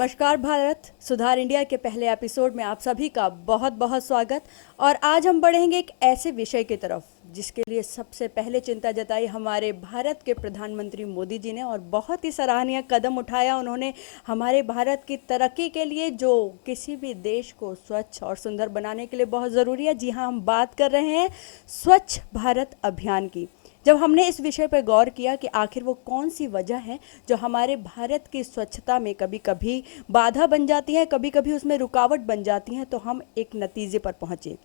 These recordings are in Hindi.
नमस्कार भारत, सुधार इंडिया के पहले एपिसोड में आप सभी का बहुत बहुत स्वागत। और आज हम बढ़ेंगे एक ऐसे विषय की तरफ जिसके लिए सबसे पहले चिंता जताई हमारे भारत के प्रधानमंत्री मोदी जी ने, और बहुत ही सराहनीय कदम उठाया उन्होंने हमारे भारत की तरक्की के लिए, जो किसी भी देश को स्वच्छ और सुंदर बनाने के लिए बहुत ज़रूरी है। जी हाँ, हम बात कर रहे हैं स्वच्छ भारत अभियान की। जब हमने इस विषय पर गौर किया कि आखिर वो कौन सी वजह है जो हमारे भारत की स्वच्छता में कभी कभी बाधा बन जाती है, कभी कभी उसमें रुकावट बन जाती है, तो हम एक नतीजे पर पहुँचे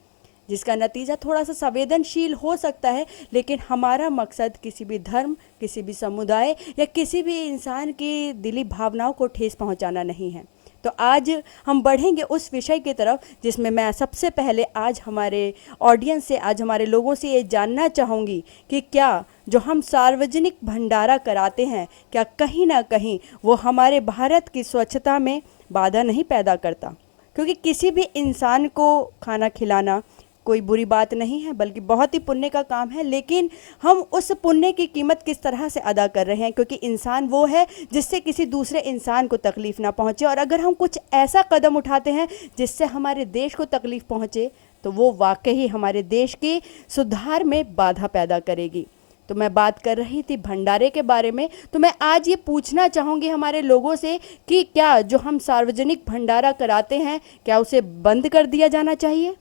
जिसका नतीजा थोड़ा सा संवेदनशील हो सकता है, लेकिन हमारा मकसद किसी भी धर्म, किसी भी समुदाय या किसी भी इंसान की दिली भावनाओं को ठेस पहुंचाना नहीं है। तो आज हम बढ़ेंगे उस विषय की तरफ जिसमें मैं सबसे पहले आज हमारे ऑडियंस से, आज हमारे लोगों से ये जानना चाहूँगी कि क्या जो हम सार्वजनिक भंडारा कराते हैं, क्या कहीं ना कहीं वो हमारे भारत की स्वच्छता में बाधा नहीं पैदा करता? क्योंकि किसी भी इंसान को खाना खिलाना कोई बुरी बात नहीं है, बल्कि बहुत ही पुण्य का काम है। लेकिन हम उस पुण्य की कीमत किस तरह से अदा कर रहे हैं, क्योंकि इंसान वो है जिससे किसी दूसरे इंसान को तकलीफ़ ना पहुंचे। और अगर हम कुछ ऐसा कदम उठाते हैं जिससे हमारे देश को तकलीफ़ पहुंचे, तो वो वाकई हमारे देश की सुधार में बाधा पैदा करेगी। तो मैं बात कर रही थी भंडारे के बारे में। तो मैं आज ये पूछना चाहूँगी हमारे लोगों से कि क्या जो हम सार्वजनिक भंडारा कराते हैं, क्या उसे बंद कर दिया जाना चाहिए,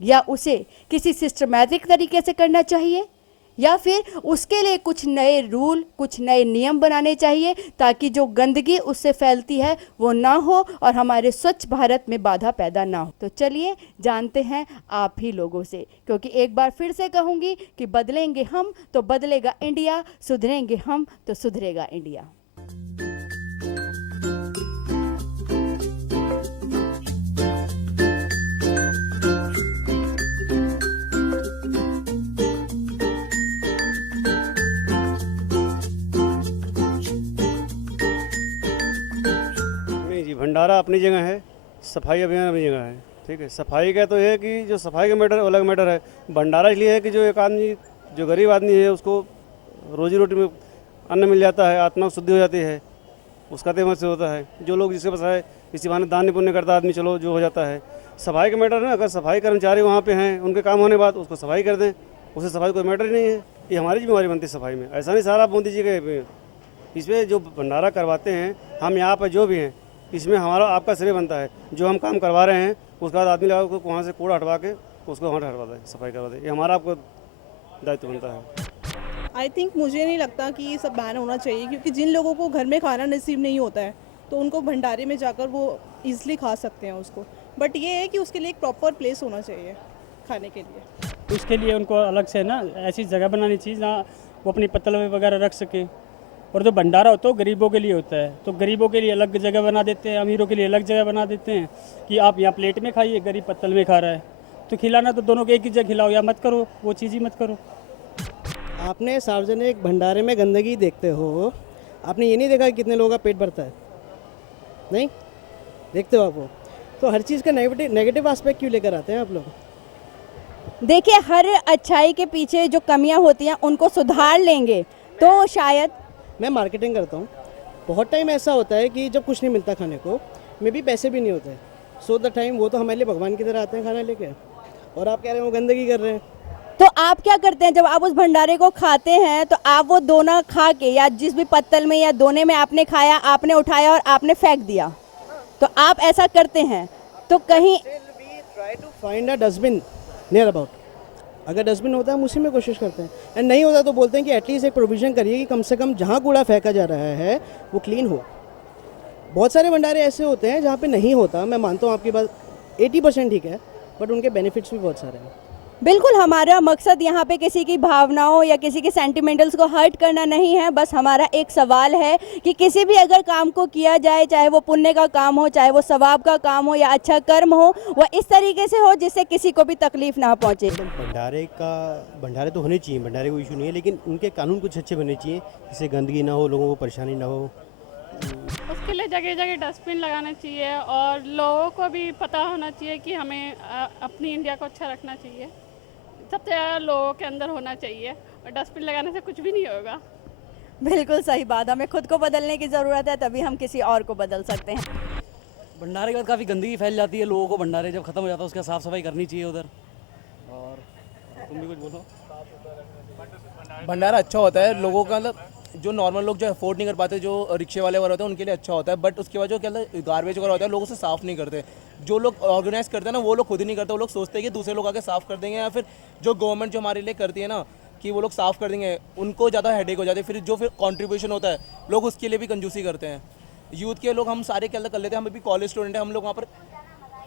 या उसे किसी सिस्टमैटिक तरीके से करना चाहिए, या फिर उसके लिए कुछ नए रूल, कुछ नए नियम बनाने चाहिए ताकि जो गंदगी उससे फैलती है वो ना हो और हमारे स्वच्छ भारत में बाधा पैदा ना हो। तो चलिए जानते हैं आप ही लोगों से, क्योंकि एक बार फिर से कहूँगी कि बदलेंगे हम तो बदलेगा इंडिया, सुधरेंगे हम तो सुधरेगा इंडिया। भंडारा अपनी जगह है, सफाई अभियान अपनी जगह है। ठीक है, सफाई का तो है कि जो सफाई का मैटर अलग मैटर है। भंडारा इसलिए है कि जो एक आदमी, जो गरीब आदमी है, उसको रोजी रोटी में अन्न मिल जाता है, आत्मा शुद्धि हो जाती है, उसका तेमत से होता है। जो लोग जिसके पास है, इसी बहाने दान पुण्य करता आदमी, चलो जो हो जाता है। सफाई का मैटर है ना, अगर सफाई कर्मचारी वहाँ पे हैं, उनके काम होने बाद उसको सफाई कर दें, उससे सफाई कोई मैटर ही नहीं है। ये हमारी जिम्मेवारी बनती है सफाई में। ऐसा नहीं सारा बूंदी जी के इसमें जो भंडारा करवाते हैं, हम यहाँ पर जो भी हैं, इसमें हमारा आपका श्रेय बनता है। जो हम काम करवा रहे हैं उसके बाद आदमी लगा उसको वहाँ से कूड़ा हटवा के उसको वहाँ हटवा दें, सफाई करवा दें, ये हमारा आपको दायित्व बनता है। आई थिंक मुझे नहीं लगता कि ये सब बैन होना चाहिए, क्योंकि जिन लोगों को घर में खाना नसीब नहीं होता है तो उनको भंडारे में जाकर वो ईजिली खा सकते हैं उसको। बट ये है कि उसके लिए एक प्रॉपर प्लेस होना चाहिए खाने के लिए। उसके लिए उनको अलग से ना ऐसी जगह बनानी चाहिए जहाँ वो अपनी पत्तल वगैरह रख सके। और जो भंडारा होता है वो गरीबों के लिए होता है, तो गरीबों के लिए अलग जगह बना देते हैं, अमीरों के लिए अलग जगह बना देते हैं कि आप यहाँ प्लेट में खाइए, गरीब पत्तल में खा रहा है। तो खिलाना तो दोनों को एक ही जगह खिलाओ, या मत करो, वो चीज़ ही मत करो। आपने सार्वजनिक भंडारे में गंदगी देखते हो, आपने ये नहीं देखा कि कितने लोगों का पेट भरता है? नहीं देखते हो आप वो? तो हर चीज़ का नेगेटिव एस्पेक्ट क्यों लेकर आते हैं आप लोग? देखिए, हर अच्छाई के पीछे जो कमियां होती हैं उनको सुधार लेंगे तो शायद। मैं मार्केटिंग करता हूँ, बहुत टाइम ऐसा होता है कि जब कुछ नहीं मिलता खाने को, मे भी पैसे भी नहीं होते, सो द टाइम वो तो हमारे लिए भगवान की तरह आते हैं खाना लेके, और आप कह रहे हैं वो गंदगी कर रहे हैं। तो आप क्या करते हैं जब आप उस भंडारे को खाते हैं? तो आप वो दोना खा के, या जिस भी पत्तल में या दोने में आपने खाया, आपने उठाया और आपने फेंक दिया, तो आप ऐसा करते हैं? तो कहीं try to find a dustbin near about. अगर डस्टबिन होता है हम उसी में कोशिश करते हैं, एंड नहीं होता तो बोलते हैं कि एटलीस्ट एक प्रोविज़न करिए कि कम से कम जहाँ कूड़ा फेंका जा रहा है वो क्लीन हो। बहुत सारे भंडारे ऐसे होते हैं जहाँ पे नहीं होता, मैं मानता हूँ आपकी बात 80% ठीक है, बट उनके बेनिफिट्स भी बहुत सारे हैं। बिल्कुल, हमारा मकसद यहाँ पे किसी की भावनाओं या किसी के सेंटिमेंटल्स को हर्ट करना नहीं है। बस हमारा एक सवाल है कि किसी भी अगर काम को किया जाए, चाहे वो पुण्य का काम हो, चाहे वो सवाब का काम हो या अच्छा कर्म हो, वह इस तरीके से हो जिससे किसी को भी तकलीफ ना पहुँचे। भंडारे तो होने चाहिए, भंडारे को इशू नहीं है, लेकिन उनके कानून कुछ अच्छे बनने चाहिए जिससे गंदगी ना हो, लोगों को परेशानी ना हो। उसके लिए जगह जगह डस्टबिन लगाना चाहिए, और लोगों को भी पता होना चाहिए कि हमें अपनी इंडिया को अच्छा रखना चाहिए। सबसे ज़्यादा लोगों के अंदर होना चाहिए, और डस्टबिन लगाने से कुछ भी नहीं होगा। बिल्कुल सही बात, हमें खुद को बदलने की ज़रूरत है, तभी हम किसी और को बदल सकते हैं। भंडारे के बाद काफ़ी गंदगी फैल जाती है लोगों को, भंडारे जब ख़त्म हो जाता है उसका साफ़ सफाई करनी चाहिए उधर। और तुम भी कुछ बोलो। भंडारा अच्छा होता है लोगों का, मतलब जो नॉर्मल लोग जो अफोर्ड नहीं कर पाते, जो रिक्शे वाले वगैरह होते हैं उनके लिए अच्छा होता है, बट उसके बाद जो क्या गार्बेज वगैरह होता है लोगों से साफ़ नहीं करते। जो लोग ऑर्गेनाइज करते हैं ना वो लोग खुद ही नहीं करते, वो लोग सोचते हैं कि दूसरे लोग आके साफ़ कर देंगे, या फिर जो गवर्नमेंट जो हमारे लिए करती है ना कि वो लोग साफ़ कर देंगे, उनको ज़्यादा हेडेक हो जाती है। फिर जो फिर कॉन्ट्रीब्यूशन होता है लोग उसके लिए भी कंजूसी करते हैं। यूथ के लोग हम सारे क्या कर लेते हैं, हम अभी कॉलेज स्टूडेंट हैं, हम लोग वहाँ पर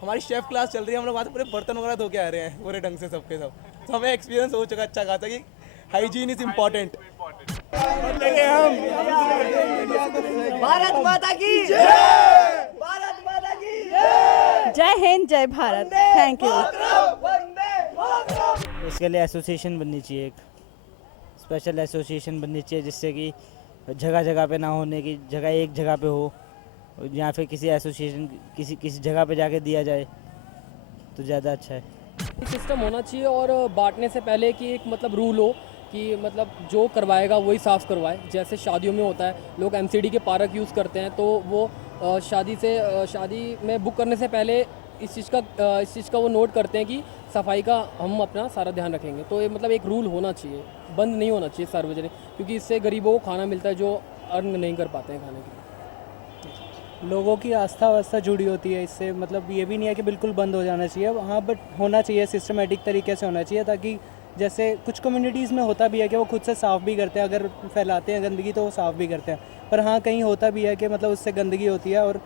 हमारी शेफ़ क्लास चल रही है, हम लोग वहाँ से पूरे बर्तन वगैरह धो के आ रहे हैं पूरे ढंग से सबके सब। तो हमें एक्सपीरियंस हो चुका अच्छा खासा कि हाइजीन इज़ इम्पॉर्टेंट। भारत माता की भारत माता की जय हिंद, जय भारत। Thank you. इसके लिए एसोसिएशन बननी चाहिए, एक स्पेशल एसोसिएशन बननी चाहिए जिससे कि जगह जगह पे ना होने की जगह एक जगह पे हो, या फिर किसी एसोसिएशन किसी जगह पे जाके दिया जाए तो ज़्यादा अच्छा है। सिस्टम होना चाहिए और बांटने से पहले कि एक मतलब रूल हो कि मतलब जो करवाएगा वही साफ़ करवाए। जैसे शादियों में होता है, लोग एमसीडी के पार्क यूज़ करते हैं, तो वो शादी में बुक करने से पहले इस चीज़ का वो नोट करते हैं कि सफाई का हम अपना सारा ध्यान रखेंगे। तो ये मतलब एक रूल होना चाहिए, बंद नहीं होना चाहिए सार्वजनिक, क्योंकि इससे गरीबों को खाना मिलता है जो अर्न नहीं कर पाते हैं खाने के लिए। लोगों की आस्था वास्था जुड़ी होती है इससे, मतलब ये भी नहीं है कि बिल्कुल बंद हो जाना चाहिए, हाँ, बट होना चाहिए, सिस्टमेटिक तरीके से होना चाहिए, ताकि जैसे कुछ कम्युनिटीज़ में होता भी है कि वो खुद से साफ़ भी करते हैं, अगर फैलाते हैं गंदगी तो वो साफ़ भी करते हैं, पर हाँ कहीं होता भी है कि मतलब उससे गंदगी होती है और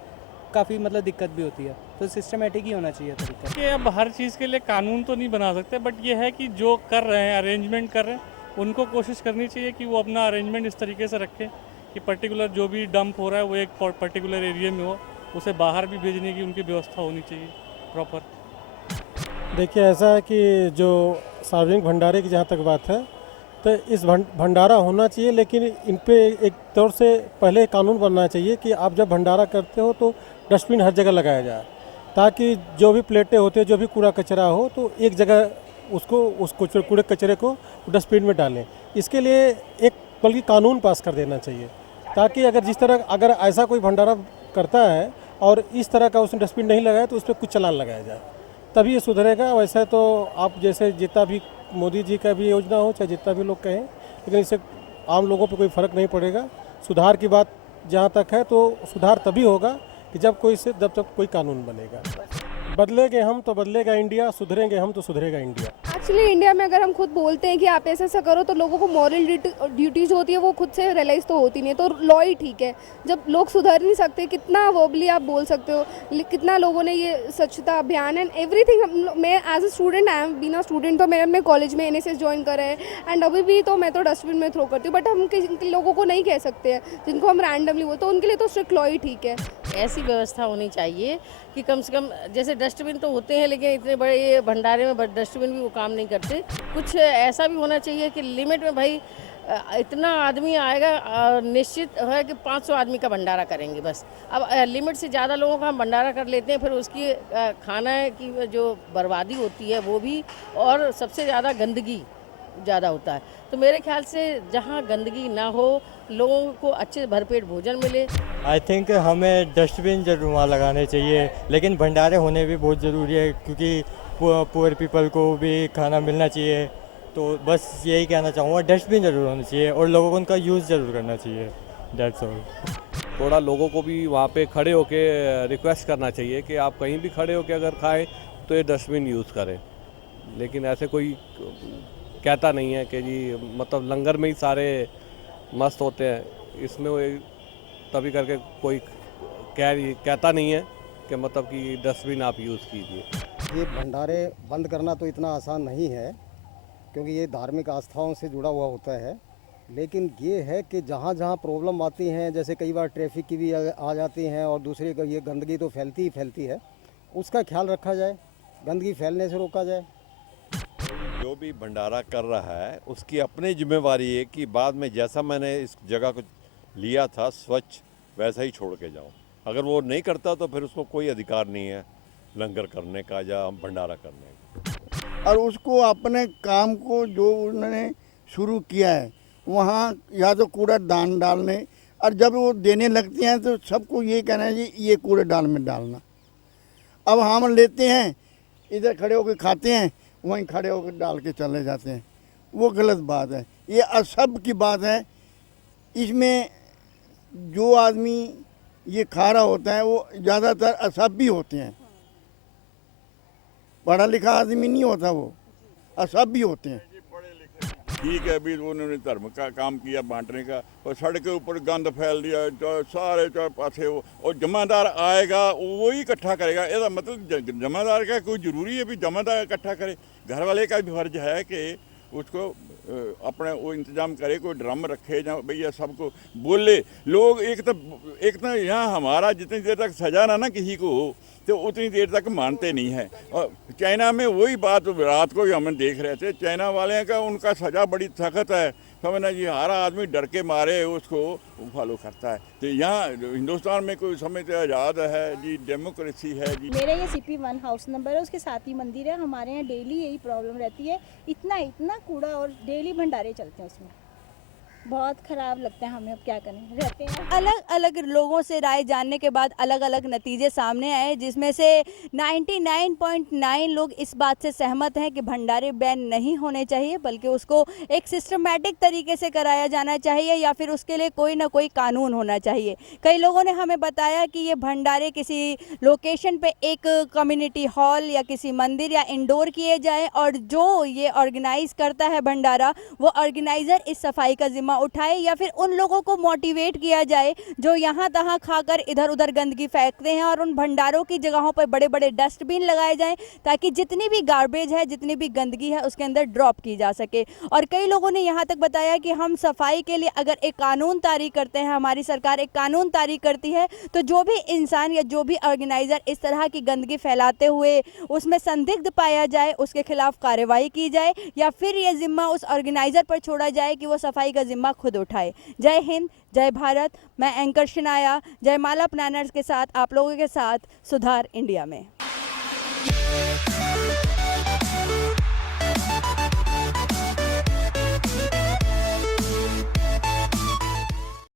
काफ़ी मतलब दिक्कत भी होती है, तो सिस्टमेटिक ही होना चाहिए तरीका। कि अब हर चीज़ के लिए कानून तो नहीं बना सकते, बट ये है कि जो कर रहे हैं, अरेंजमेंट कर रहे हैं, उनको कोशिश करनी चाहिए कि वो अपना अरेंजमेंट इस तरीके से रखें कि पर्टिकुलर जो भी डंप हो रहा है वो एक पर्टिकुलर एरिया में हो, उसे बाहर भी भेजने की उनकी व्यवस्था होनी चाहिए प्रॉपर। देखिए ऐसा है कि जो सार्वजनिक भंडारे की जहाँ तक बात है, तो इस भंडारा होना चाहिए, लेकिन इन पे एक तौर से पहले कानून बनना चाहिए कि आप जब भंडारा करते हो तो डस्टबिन हर जगह लगाया जाए, ताकि जो भी प्लेटें होती है, जो भी कूड़ा कचरा हो, तो एक जगह उसको कूड़े कचरे को डस्टबिन में डालें। इसके लिए एक बल्कि कानून पास कर देना चाहिए, ताकि अगर ऐसा कोई भंडारा करता है और इस तरह का उसने डस्टबिन नहीं लगाया तो उस पर कुछ चालान लगाया जाए, तभी ये सुधरेगा। वैसे तो आप जैसे जितना भी मोदी जी का भी योजना हो, चाहे जितना भी लोग कहें, लेकिन इससे आम लोगों पे कोई फ़र्क नहीं पड़ेगा। सुधार की बात जहाँ तक है तो सुधार तभी होगा कि जब कोई कानून बनेगा। बदलेंगे हम तो बदलेगा इंडिया, सुधरेंगे हम तो सुधरेगा इंडिया। एक्चुअली इंडिया में अगर हम खुद बोलते हैं कि आप ऐसा करो तो लोगों को मॉरल ड्यूटीज होती है, वो खुद से रियलाइज़ तो होती नहीं, तो लॉ ही ठीक है। जब लोग सुधर नहीं सकते, कितना वर्बली आप बोल सकते हो, कितना लोगों ने ये स्वच्छता अभियान एंड एवरीथिंग। मैं as a student, I am been a student, तो मैंने अपने कॉलेज में NSS ज्वाइन करा है एंड अभी भी तो मैं तो डस्टबिन में थ्रो करती हूँ, बट हम किन लोगों को नहीं कह सकते हैं जिनको हम रैंडमली वो, तो उनके लिए तो स्ट्रिक्ट लॉ ही ठीक है। ऐसी व्यवस्था होनी चाहिए कि कम से कम, जैसे डस्टबिन तो होते हैं लेकिन इतने बड़े ये भंडारे में डस्टबिन भी वो काम नहीं करते। कुछ ऐसा भी होना चाहिए कि लिमिट में भाई इतना आदमी आएगा, निश्चित है कि 500 आदमी का भंडारा करेंगे बस। अब लिमिट से ज़्यादा लोगों का हम भंडारा कर लेते हैं, फिर उसकी खाना की जो बर्बादी होती है वो भी, और सबसे ज़्यादा गंदगी ज़्यादा होता है। तो मेरे ख्याल से जहाँ गंदगी ना हो, लोगों को अच्छे भरपेट भोजन मिले। आई थिंक हमें डस्टबिन जरूर वहाँ लगाने चाहिए, लेकिन भंडारे होने भी बहुत ज़रूरी है, क्योंकि पुअर पीपल को भी खाना मिलना चाहिए। तो बस यही कहना चाहूँगा, डस्टबिन ज़रूर होना चाहिए और लोगों को उनका यूज़ ज़रूर करना चाहिए। That's all. थोड़ा लोगों को भी वहाँ पे खड़े होके रिक्वेस्ट करना चाहिए कि आप कहीं भी खड़े होके अगर खाएं तो ये डस्टबिन यूज़ करें, लेकिन ऐसे कोई कहता नहीं है कि जी मतलब लंगर में ही सारे मस्त होते हैं, इसमें वो तभी करके कोई कहता नहीं है कि मतलब कि डस्टबिन आप यूज़ कीजिए। ये भंडारे बंद करना तो इतना आसान नहीं है, क्योंकि ये धार्मिक आस्थाओं से जुड़ा हुआ होता है, लेकिन ये है कि जहाँ जहाँ प्रॉब्लम आती हैं, जैसे कई बार ट्रैफिक की भी आ जाती हैं, और दूसरी ये गंदगी तो फैलती ही फैलती है, उसका ख्याल रखा जाए, गंदगी फैलने से रोका जाए। जो भी भंडारा कर रहा है उसकी अपनी जिम्मेवारी है कि बाद में जैसा मैंने इस जगह को लिया था स्वच्छ वैसा ही छोड़ के जाऊं। अगर वो नहीं करता तो फिर उसको कोई अधिकार नहीं है लंगर करने का या भंडारा करने का। और उसको अपने काम को जो उन्होंने शुरू किया है वहाँ या तो कूड़ा दान डालने, और जब वो देने लगते हैं तो सबको ये कहना है जी ये कूड़ेदान में डालना। अब हम लेते हैं, इधर खड़े होकर खाते हैं, वहीं खड़े होकर डाल के चले जाते हैं। वो गलत बात है, ये असब की बात है। इसमें जो आदमी ये खा रहा होता है वो ज़्यादातर असब भी होते हैं, पढ़ा लिखा आदमी नहीं होता, वो असब भी होते हैं। ठीक है, अभी उन्होंने धर्म का काम किया बांटने का, और सड़क के ऊपर गंद फैल दिया, जो सारे चार पासे वो, और जमादार आएगा वही इकट्ठा करेगा। इसका मतलब जमादार का कोई ज़रूरी है भी जमादार इकट्ठा करे? घर वाले का भी फर्ज है कि उसको अपने वो इंतज़ाम करे, कोई ड्रम रखे जहाँ भैया सबको बोले। लोग एक तो यहाँ हमारा जितनी देर तक सजा ना किसी को हो तो उतनी देर तक मानते नहीं है। और चाइना में वही बात रात को ही हम देख रहे थे, चाइना वाले का उनका सज़ा बड़ी सख्त है, समझना जी, हर आदमी डर के मारे उसको फॉलो करता है। तो यहाँ हिंदुस्तान में कोई समझते आज़ाद है जी, डेमोक्रेसी है जी। मेरा ये CP1 हाउस नंबर है, उसके साथ ही मंदिर है। हमारे यहाँ डेली यही प्रॉब्लम रहती है, इतना कूड़ा और डेली भंडारे चलते हैं उसमें, बहुत ख़राब लगता है हमें। अब क्या करें, रहते हैं। अलग अलग लोगों से राय जानने के बाद अलग अलग नतीजे सामने आए, जिसमें से 99.9 लोग इस बात से सहमत हैं कि भंडारे बैन नहीं होने चाहिए, बल्कि उसको एक सिस्टमैटिक तरीके से कराया जाना चाहिए या फिर उसके लिए कोई ना कोई कानून होना चाहिए। कई लोगों ने हमें बताया कि ये भंडारे किसी लोकेशन पे एक कम्युनिटी हॉल या किसी मंदिर या इंडोर किए जाए, और जो ये ऑर्गेनाइज करता है भंडारा, वो ऑर्गेनाइज़र इस सफाई का जिम्मा उठाए, या फिर उन लोगों को मोटिवेट किया जाए जो यहाँ तहाँ खाकर इधर उधर गंदगी फेंकते हैं, और उन भंडारों की जगहों पर बड़े बड़े डस्टबिन लगाए जाएं ताकि जितनी भी गार्बेज है, जितनी भी गंदगी है, उसके अंदर ड्रॉप की जा सके। और कई लोगों ने यहाँ तक बताया कि हम सफाई के लिए अगर एक कानून तारीख करते हैं, हमारी सरकार एक कानून तारीख करती है, तो जो भी इंसान या जो भी ऑर्गेनाइज़र इस तरह की गंदगी फैलाते हुए उसमें संदिग्ध पाया जाए, उसके खिलाफ कार्रवाई की जाए, या फिर यह जिम्मा उस ऑर्गेनाइज़र पर छोड़ा जाए कि वो सफाई का जिम्मा खुद उठाए। जय हिंद, जय भारत। मैं एंकर शिनाया जयमाला प्लानर्स के साथ आप लोगों के साथ सुधार इंडिया में।